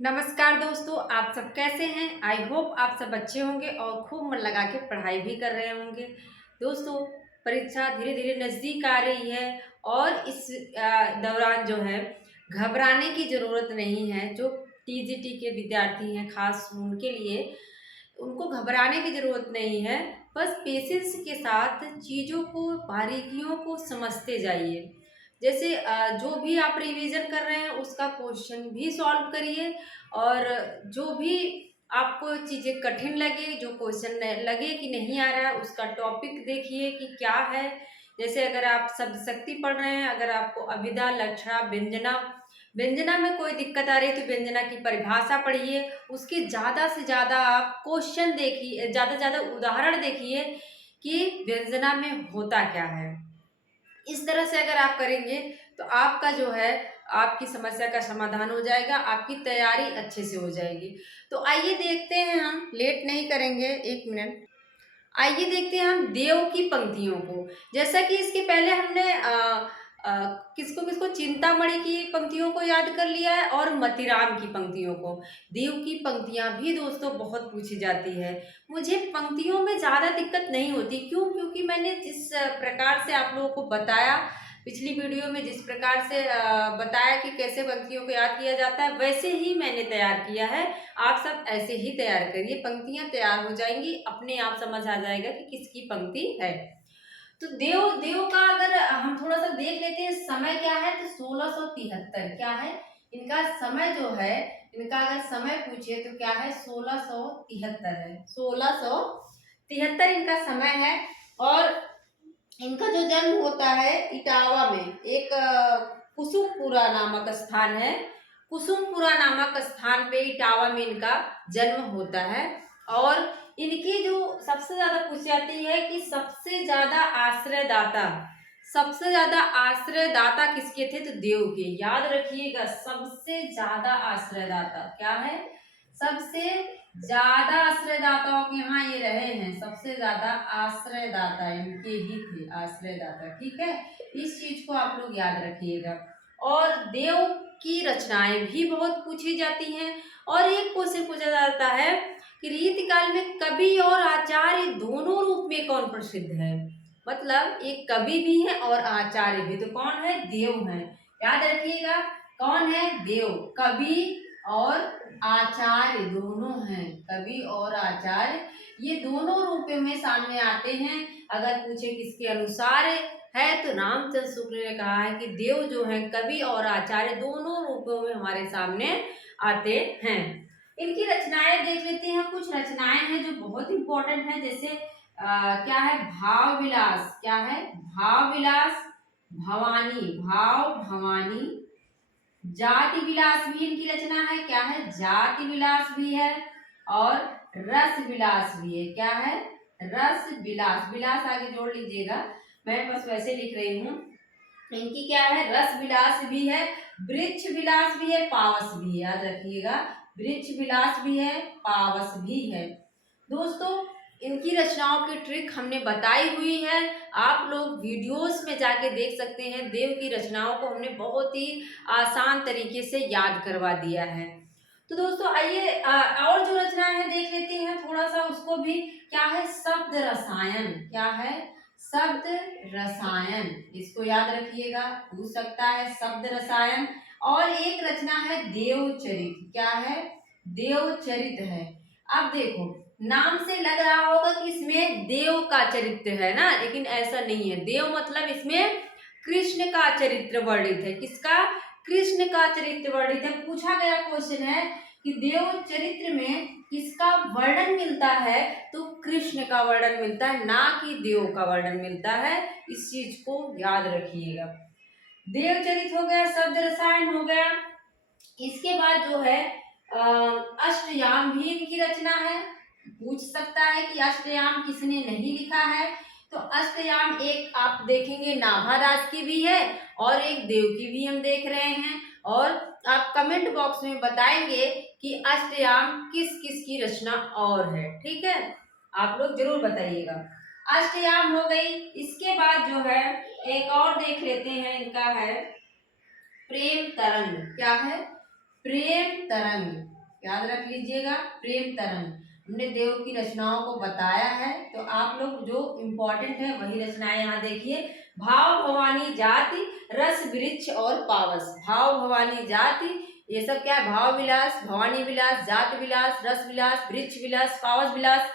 नमस्कार दोस्तों, आप सब कैसे हैं। आई होप आप सब अच्छे होंगे और खूब मन लगा के पढ़ाई भी कर रहे होंगे। दोस्तों, परीक्षा धीरे धीरे नज़दीक आ रही है और इस दौरान जो है घबराने की ज़रूरत नहीं है। जो टीजीटी के विद्यार्थी हैं, खास उनके लिए उनको घबराने की ज़रूरत नहीं है। बस पेशेंस के साथ चीज़ों को, बारीकियों को समझते जाइए। जैसे जो भी आप रिवीजन कर रहे हैं उसका क्वेश्चन भी सॉल्व करिए, और जो भी आपको चीज़ें कठिन लगे, जो क्वेश्चन लगे कि नहीं आ रहा है, उसका टॉपिक देखिए कि क्या है। जैसे अगर आप शब्द शक्ति पढ़ रहे हैं, अगर आपको अभिधा, लक्षणा, व्यंजना, व्यंजना में कोई दिक्कत आ रही है तो व्यंजना की परिभाषा पढ़िए। उसके ज़्यादा से ज़्यादा आप क्वेश्चन देखिए, ज़्यादा से ज़्यादा उदाहरण देखिए कि व्यंजना में होता क्या है। इस तरह से अगर आप करेंगे तो आपका जो है आपकी समस्या का समाधान हो जाएगा, आपकी तैयारी अच्छे से हो जाएगी। तो आइए देखते हैं, हम लेट नहीं करेंगे, 1 मिनट। आइए देखते हैं हम देव की पंक्तियों को। जैसा कि इसके पहले हमने किसको किसको चिंतामणि की पंक्तियों को याद कर लिया है और मतीराम की पंक्तियों को। देव की पंक्तियां भी दोस्तों बहुत पूछी जाती है। मुझे पंक्तियों में ज़्यादा दिक्कत नहीं होती, क्यों? क्योंकि मैंने जिस प्रकार से आप लोगों को बताया पिछली वीडियो में, जिस प्रकार से बताया कि कैसे पंक्तियों को याद किया जाता है, वैसे ही मैंने तैयार किया है। आप सब ऐसे ही तैयार करिए, पंक्तियां तैयार हो जाएंगी, अपने आप समझ आ जाएगा कि किसकी पंक्ति है। तो देव देव का अगर हम थोड़ा सा देख लेते हैं, समय क्या है, तो 1673 क्या है इनका समय जो है। इनका अगर समय पूछे तो क्या है, 1673 है। 1673 इनका समय है। और इनका जो जन्म होता है इटावा में, एक कुसुमपुरा नामक स्थान है। कुसुमपुरा नामक स्थान पे इटावा में इनका जन्म होता है। और इनकी जो सबसे ज्यादा पूछी जाती है कि सबसे ज्यादा आश्रयदाता, सबसे ज्यादा आश्रयदाता किसके थे, तो देव के। याद रखिएगा, सबसे ज्यादा आश्रयदाता क्या है, सबसे ज्यादा आश्रयदाताओं के यहाँ ये रहे हैं। सबसे ज्यादा आश्रयदाता इनके ही थे, आश्रयदाता। ठीक है, इस चीज को आप लोग याद रखिएगा। और देव की रचनाएं भी बहुत पूछी जाती हैं। और एक क्वेश्चन पूछा जाता है कि रीतिकाल में कवि और आचार्य दोनों रूप में कौन प्रसिद्ध है। मतलब एक कवि भी है और आचार्य भी, तो कौन है, देव है। याद रखिएगा, कौन है, देव। कवि और आचार्य दोनों हैं, कवि और आचार्य ये दोनों रूपों में सामने आते हैं। अगर पूछे किसके अनुसार है तो रामचंद्र शुक्ल ने कहा है कि देव जो है कवि और आचार्य दोनों रूपों में हमारे सामने आते हैं। इनकी रचनाएं देख लेते हैं। कुछ रचनाएं हैं जो बहुत इंपॉर्टेंट है। जैसे क्या है, भाव विलास, क्या है, भाव विलास, भवानी, भाव भवानी। जाति विलास भी इनकी रचना है, क्या है, जाति विलास भी है। और रस विलास भी है, क्या है, रस विलास। विलास आगे जोड़ लीजिएगा, मैं बस वैसे लिख रही हूँ। इनकी क्या है, रस विलास भी है, वृक्ष विलास भी है, पावस भी है। याद रखिएगा, वृक्ष विलास भी है, पावस भी है। दोस्तों, इनकी रचनाओं की ट्रिक हमने बताई हुई है, आप लोग वीडियोस में जाके देख सकते हैं। देव की रचनाओं को हमने बहुत ही आसान तरीके से याद करवा दिया है। तो दोस्तों आइए और जो रचनाएं हैं देख लेते हैं थोड़ा सा उसको भी। क्या है, शब्द रसायन, क्या है, शब्द रसायन। इसको याद रखिएगा, पूछ सकता है, शब्द रसायन। और एक रचना है देवचरित, क्या है, देवचरित है। अब देखो, नाम से लग रहा होगा कि इसमें देव का चरित्र है ना, लेकिन ऐसा नहीं है। देव मतलब इसमें कृष्ण का चरित्र वर्णित है। किसका, कृष्ण का चरित्र वर्णित है। पूछा गया क्वेश्चन है कि देव चरित्र में किसका वर्णन मिलता है, तो कृष्ण का वर्णन मिलता है, ना कि देव का वर्णन मिलता है। इस चीज को याद रखिएगा। देवचरित हो गया, शब्द रसायन हो गया। इसके बाद जो है अष्टयाम भी इनकी रचना है। पूछ सकता है कि अष्टयाम किसने नहीं लिखा है, तो अष्टयाम एक आप देखेंगे नाभादास की भी है और एक देव की भी हम देख रहे हैं। और आप कमेंट बॉक्स में बताएंगे कि अष्टयाम किस किस की रचना और है। ठीक है, आप लोग जरूर बताइएगा। अष्टयाम हो गई। इसके बाद जो है एक और देख लेते हैं, इनका है प्रेम तरंग। क्या है, प्रेम तरंग, याद रख लीजिएगा, प्रेम तरंग। हमने देव की रचनाओं को बताया है, तो आप लोग जो इम्पोर्टेंट है वही रचनाएं यहाँ देखिए। भाव भवानी जाति, रस वृक्ष और पावस। भाव भवानी जाति, ये सब क्या है? भाव विलास, भवानी विलास, जात विलास, रस विलास, वृक्ष विलास, पावस विलास,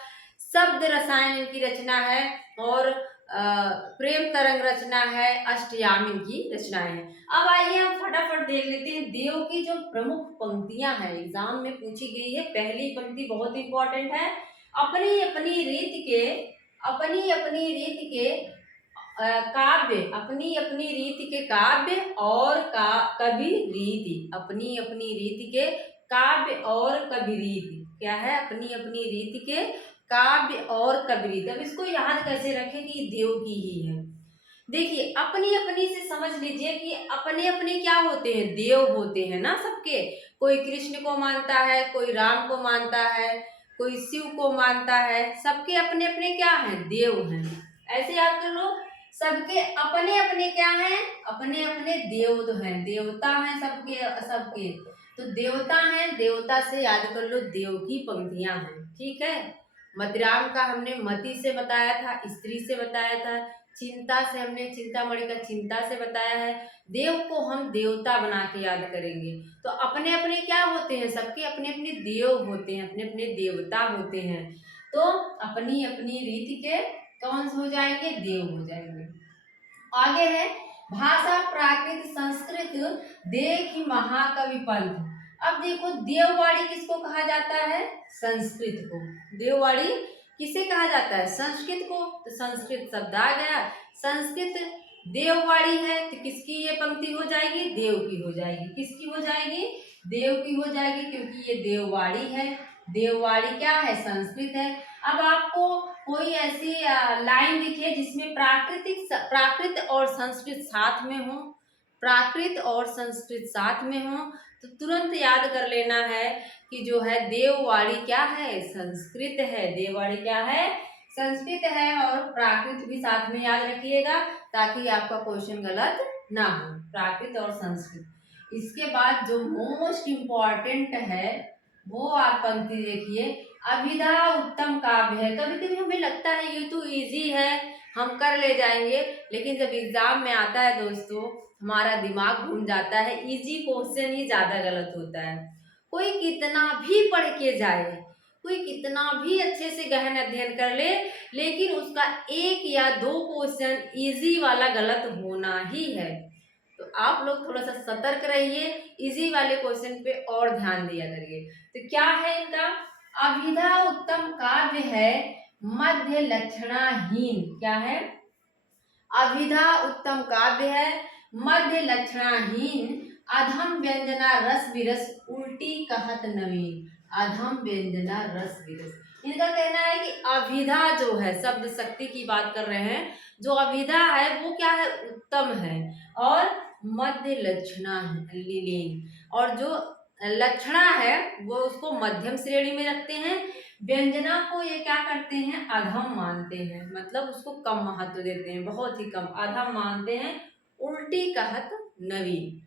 शब्द रसायन इनकी रचना है। और प्रेम तरंग रचना है, अष्टयाम इनकी रचनाएं हैं। अब आइए हम फटाफट देख लेते हैं देव की जो प्रमुख पंक्तियां हैं, एग्जाम में पूछी गई है। पहली पंक्ति बहुत इंपॉर्टेंट है, अपनी अपनी रीत के, अपनी अपनी रीत के काव्य, अपनी अपनी रीति के काव्य और कवि रीति, अपनी अपनी रीति के काव्य और कवि रीति, क्या है? अपनी अपनी रीति के काव्य और कवि रीति। अब इसको याद कैसे रखें कि देव की ही है। देखिए, अपनी अपनी से समझ लीजिए कि अपने अपने क्या होते हैं? देव होते हैं ना सबके। कोई कृष्ण को मानता है, कोई राम को मानता है, कोई शिव को मानता है, सबके अपने अपने क्या हैं? देव हैं। ऐसे याद कर लो, सबके अपने अपने क्या हैं? अपने अपने देव तो हैं, देवता हैं सबके सबके। तो देवता हैं, देवता से याद कर लो, देव की पंक्तियां हैं। ठीक है। मद्राम का हमने मति से बताया था, स्त्री से बताया था, चिंता से हमने चिंतामणि का चिंता से बताया है। देव को हम देवता बना के याद करेंगे। तो अपने अपने क्या होते हैं? सबके अपने अपने देव होते हैं, अपने अपने देवता होते हैं। तो अपनी अपनी रीति के कौन से हो जाएंगे? देव हो जाएंगे। आगे है भाषा प्राकृत संस्कृत देखि महाकवि पंथ। अब देखो, देववाणी किसको कहा जाता है? संस्कृत को। देववाणी किसे कहा जाता है? संस्कृत को। तो संस्कृत शब्द आ गया, संस्कृत देववाणी है, तो किसकी ये पंक्ति हो जाएगी? देव की हो जाएगी। किसकी हो जाएगी? देव की हो जाएगी, क्योंकि ये देववाणी है। देववाणी क्या है? संस्कृत है। अब आपको कोई ऐसी लाइन दिखे जिसमें प्राकृत और संस्कृत साथ में हो, प्राकृत और संस्कृत साथ में हो, तो तुरंत याद कर लेना है कि जो है देववाणी क्या है? संस्कृत है। देववाणी क्या है? संस्कृत है। और प्राकृत भी साथ में याद रखिएगा, ताकि आपका क्वेश्चन गलत ना हो। प्राकृत और संस्कृत। इसके बाद जो मोस्ट इम्पॉर्टेंट है वो आप पंक्ति देखिए, अभिधा उत्तम काव्य है। कभी कभी हमें लगता है ये तो इजी है, हम कर ले जाएंगे, लेकिन जब एग्जाम में आता है दोस्तों, हमारा दिमाग घूम जाता है। इजी क्वेश्चन ही ज्यादा गलत होता है। कोई कितना भी पढ़ के जाए, कोई कितना भी अच्छे से गहन अध्ययन कर ले, लेकिन उसका एक या दो क्वेश्चन इजी वाला गलत होना ही है। तो आप लोग थोड़ा सा सतर्क रहिए, इजी वाले क्वेश्चन पे और ध्यान दिया करिए। तो क्या है इनका? अभिधा उत्तम काव्य है, मध्य लक्षणाहीन। क्या है? अभिधा उत्तम काव्य है, मध्य लक्षणाहीन, अधम व्यंजना रस विरस, उल्टी कहत नवीन। अधम व्यंजना रस विरस, इनका कहना है कि अभिधा जो है, शब्द शक्ति की बात कर रहे हैं, जो अभिधा है वो क्या है? उत्तम है। और मध्य लक्षणा लीन, और जो लक्षणा है वो उसको मध्यम श्रेणी में रखते हैं। व्यंजना को ये क्या करते हैं? अधम मानते हैं, मतलब उसको कम महत्व देते हैं, बहुत ही कम, अधम मानते हैं। उल्टी कहत नवीन।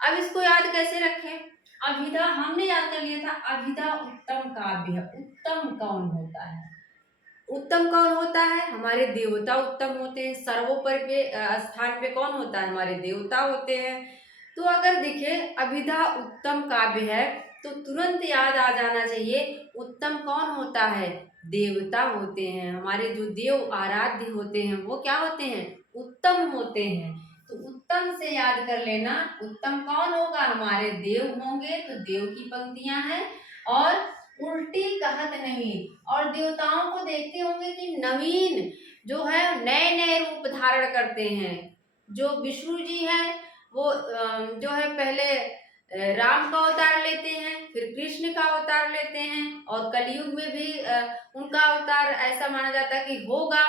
अब इसको याद कैसे रखें? अभिधा हमने याद कर लिया था, अभिधा उत्तम काव्य है। उत्तम कौन होता है? उत्तम कौन होता है? हमारे देवता उत्तम होते हैं। सर्वोपरि पे स्थान पे कौन होता है? हमारे देवता होते हैं। तो अगर दिखे अभिधा उत्तम काव्य है, तो तुरंत याद आ जाना चाहिए उत्तम कौन होता है? देवता होते हैं। हमारे जो देव आराध्य होते हैं वो क्या होते हैं? उत्तम होते हैं। तो उत्तम से याद कर लेना, उत्तम कौन होगा? हमारे देव होंगे। तो देव की पंक्तियां हैं। और उल्टी कहत नवीन, और देवताओं को देखते होंगे कि नवीन जो है नए नए रूप धारण करते हैं। जो विष्णु जी हैं वो जो है पहले राम का अवतार लेते हैं, फिर कृष्ण का अवतार लेते हैं, और कलयुग में भी उनका अवतार ऐसा माना जाता है कि होगा।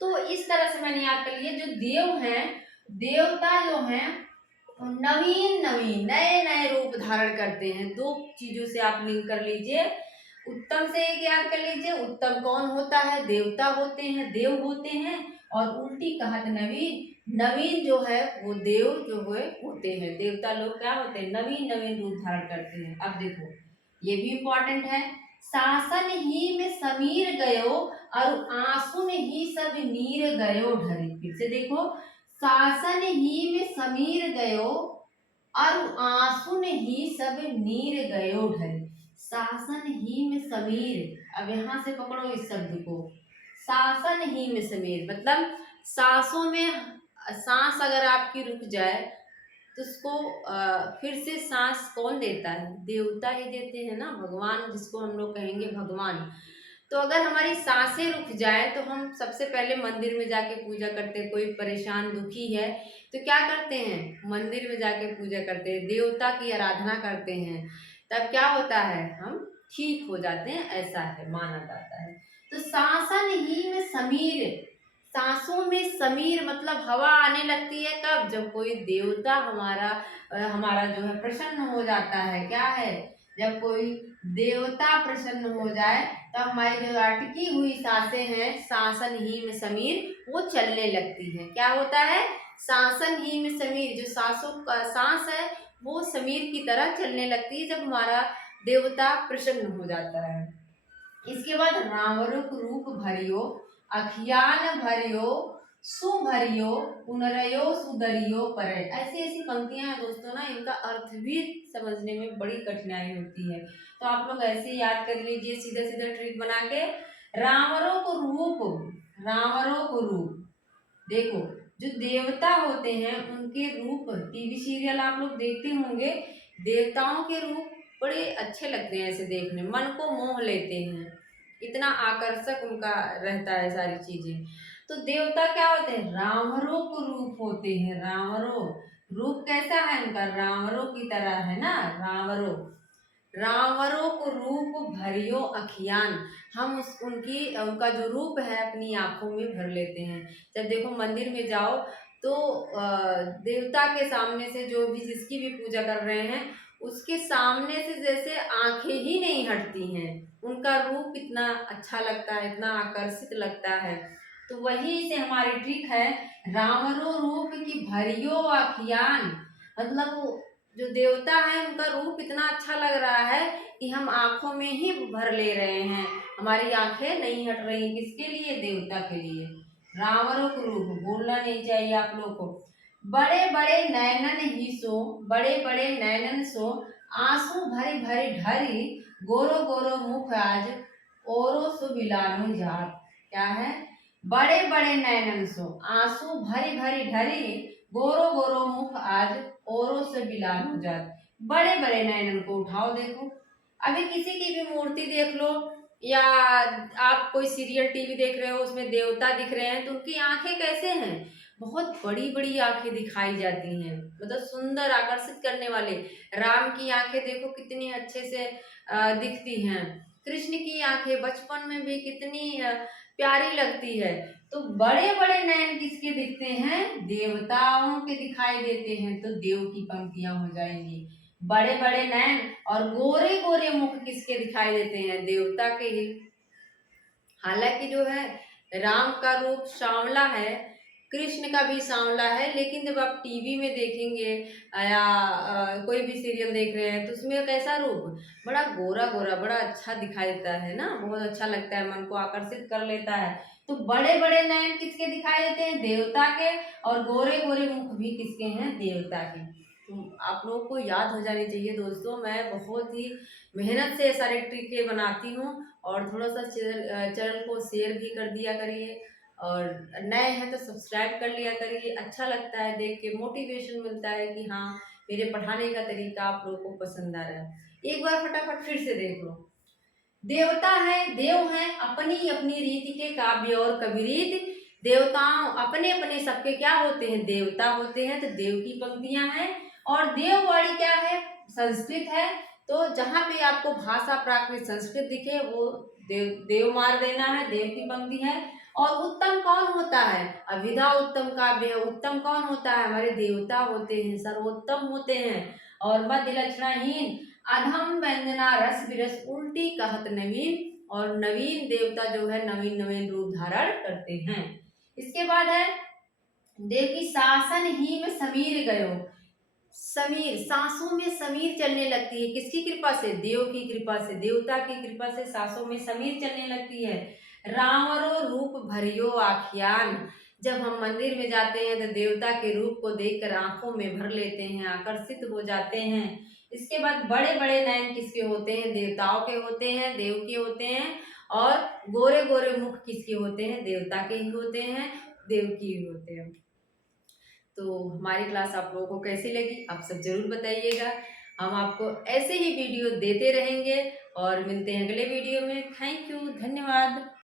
तो इस तरह से मैंने याद कर लिया, जो देव हैं, देवता जो हैं, नवीन नवीन नए नए रूप धारण करते हैं। दो चीजों से आप लिंक कर लीजिए। उत्तम से एक याद कर लीजिए, उत्तम कौन होता है? देवता होते हैं, देव होते हैं। और उल्टी कहत नवीन, नवीन जो है वो देव जो है होते हैं, देवता लोग क्या होते हैं, नवीन नवीन रूप धारण करते हैं। अब देखो ये भी इम्पोर्टेंट है, शासन ही में समीर गयो और आंसू ही सब नीर गयो ढरी। फिर से देखो, शासन ही में समीर गयो और आंसू ही सब नीर गयो ढरी। शासन ही में समीर, अब यहाँ से पकड़ो इस शब्द को, शासन ही में समीर मतलब सांसों में, सांस अगर आपकी रुक जाए तो उसको फिर से सांस कौन देता है, देवता ही देते हैं ना, भगवान जिसको हम लोग कहेंगे भगवान। तो अगर हमारी सांसें रुक जाए तो हम सबसे पहले मंदिर में जाके पूजा करते हैं। कोई परेशान दुखी है तो क्या करते हैं, मंदिर में जाके पूजा करते हैं, देवता की आराधना करते हैं, तब क्या होता है, हम ठीक हो जाते हैं, ऐसा है माना जाता है। तो शासन ही में समीर, सांसों में समीर मतलब हवा आने लगती है कब, जब कोई देवता हमारा जो है प्रसन्न हो जाता है। क्या है, जब कोई देवता प्रसन्न हो जाए तो हमारी जो अटकी हुई सांसें हैं, शासन ही में समीर वो चलने लगती हैं। क्या होता है, शासन ही में समीर, जो सांसों का सांस है वो समीर की तरह चलने लगती है जब हमारा देवता प्रसन्न हो जाता है। इसके बाद रावरुक रूप भरियो अखियान भरियो सुभरियो पुनरयो सुदरियो पर। ऐसी ऐसी पंक्तियां हैं दोस्तों ना, इनका अर्थ भी समझने में बड़ी कठिनाई होती है, तो आप लोग ऐसे याद कर लीजिए सीधा सीधा ट्रिक बना के। रावरों को रूप, रावरों को रूप, देखो जो देवता होते हैं उनके रूप, टीवी सीरियल आप लोग देखते होंगे, देवताओं के रूप बड़े अच्छे लगते हैं, ऐसे देखने मन को मोह लेते हैं, इतना आकर्षक उनका रहता है सारी चीजें। तो देवता क्या होते हैं, रावणों को रूप होते हैं, रावणों, रूप कैसा है उनका, रावणों की तरह है ना, रावणों, रावणों को रूप भरियो अखियान, हम उस उनका जो रूप है अपनी आंखों में भर लेते हैं। जब देखो मंदिर में जाओ तो देवता के सामने से जो भी जिसकी भी पूजा कर रहे हैं उसके सामने से जैसे आंखें ही नहीं हटती हैं, उनका रूप इतना अच्छा लगता है, इतना आकर्षित लगता है। तो वही से हमारी ट्रिक है, रावणों रूप की भरियो अखियान, मतलब वो जो देवता है उनका रूप इतना अच्छा लग रहा है कि हम आंखों में ही भर ले रहे हैं, हमारी आंखें नहीं हट रही, किसके लिए, देवता के लिए। रावणों को रूप बोलना नहीं चाहिए आप लोग को। बड़े बड़े नैनन ही सो, बड़े बड़े नैनन सो आंसू भरी भरी ढरी, गोरो गोरो मुख आज ओरो सो बिलानो जात। क्या है, बड़े बड़े नैनन सो आंसू भरी भरी ढरी, गोरो गोरो मुख आज औरों से बिलानो जात। बड़े बड़े नैनन को उठाओ, देखो अभी किसी की भी मूर्ति देख लो या आप कोई सीरियल टीवी देख रहे हो उसमें देवता दिख रहे हैं तो उनकी आंखें कैसे हैं, बहुत बड़ी बड़ी आंखें दिखाई जाती हैं, मतलब सुंदर आकर्षित करने वाले। राम की आंखें देखो कितनी अच्छे से दिखती हैं, कृष्ण की आंखें बचपन में भी कितनी प्यारी लगती है। तो बड़े बड़े नयन किसके दिखते हैं, देवताओं के दिखाई देते हैं, तो देव की पंक्तियां हो जाएंगी। बड़े बड़े नयन और गोरे गोरे मुख किसके दिखाई देते हैं, देवता के ही। हालांकि जो है राम का रूप सांवला है, कृष्ण का भी सांवला है, लेकिन जब आप टीवी में देखेंगे या कोई भी सीरियल देख रहे हैं तो उसमें कैसा रूप, बड़ा गोरा गोरा, बड़ा अच्छा दिखाई देता है ना, बहुत अच्छा लगता है, मन को आकर्षित कर लेता है। तो बड़े बड़े नयन किसके दिखाई देते हैं, देवता के, और गोरे गोरे मुख भी किसके हैं, देवता के। तो आप लोगों को याद हो जानी चाहिए दोस्तों, मैं बहुत ही मेहनत से सारे ट्रिकें बनाती हूँ, और थोड़ा सा चैनल को शेयर भी कर दिया करिए, और नए हैं तो सब्सक्राइब कर लिया करिए। अच्छा लगता है देख के, मोटिवेशन मिलता है कि हाँ मेरे पढ़ाने का तरीका आप लोगों को पसंद आ रहा है। एक बार फटाफट फिर से देख लो, देवता है, देव है, अपनी अपनी रीति के काव्य और कविरीत, देवताओं अपने अपने सबके क्या होते हैं, देवता होते हैं, तो देव की पंक्तियां हैं। और देववाणी क्या है, संस्कृत है, तो जहाँ पे आपको भाषा प्राकृत संस्कृत दिखे वो देव देव मार देना है, देव की पंक्ति है। और उत्तम कौन होता है, अभिधा उत्तम काव्य है, उत्तम कौन होता है, हमारे देवता होते हैं, सर्वोत्तम होते हैं। और मध्य लक्षणाहीन अधम व्यंजना रस विरस उल्टी कहत नवीन, और नवीन देवता जो है नवीन नवीन रूप धारण करते हैं। इसके बाद है देव की शासन ही में समीर गयो। समीर, सांसों में समीर चलने लगती है, किसकी कृपा से? देव की कृपा से, देवता की कृपा से सांसों में समीर चलने लगती है। रावणो रूप भरियो आखियान, जब हम मंदिर में जाते हैं तो देवता के रूप को देखकर आंखों में भर लेते हैं, आकर्षित हो जाते हैं। इसके बाद बड़े बड़े नयन किसके होते हैं? देवताओं के होते हैं, देव के होते हैं। और गोरे गोरे मुख किसके होते हैं? देवता के ही होते हैं, देव की ही होते हैं। तो हमारी क्लास आप लोगों को कैसी लगी आप सब जरूर बताइएगा। हम आपको ऐसे ही वीडियो देते रहेंगे और मिलते हैं अगले वीडियो में। थैंक यू, धन्यवाद।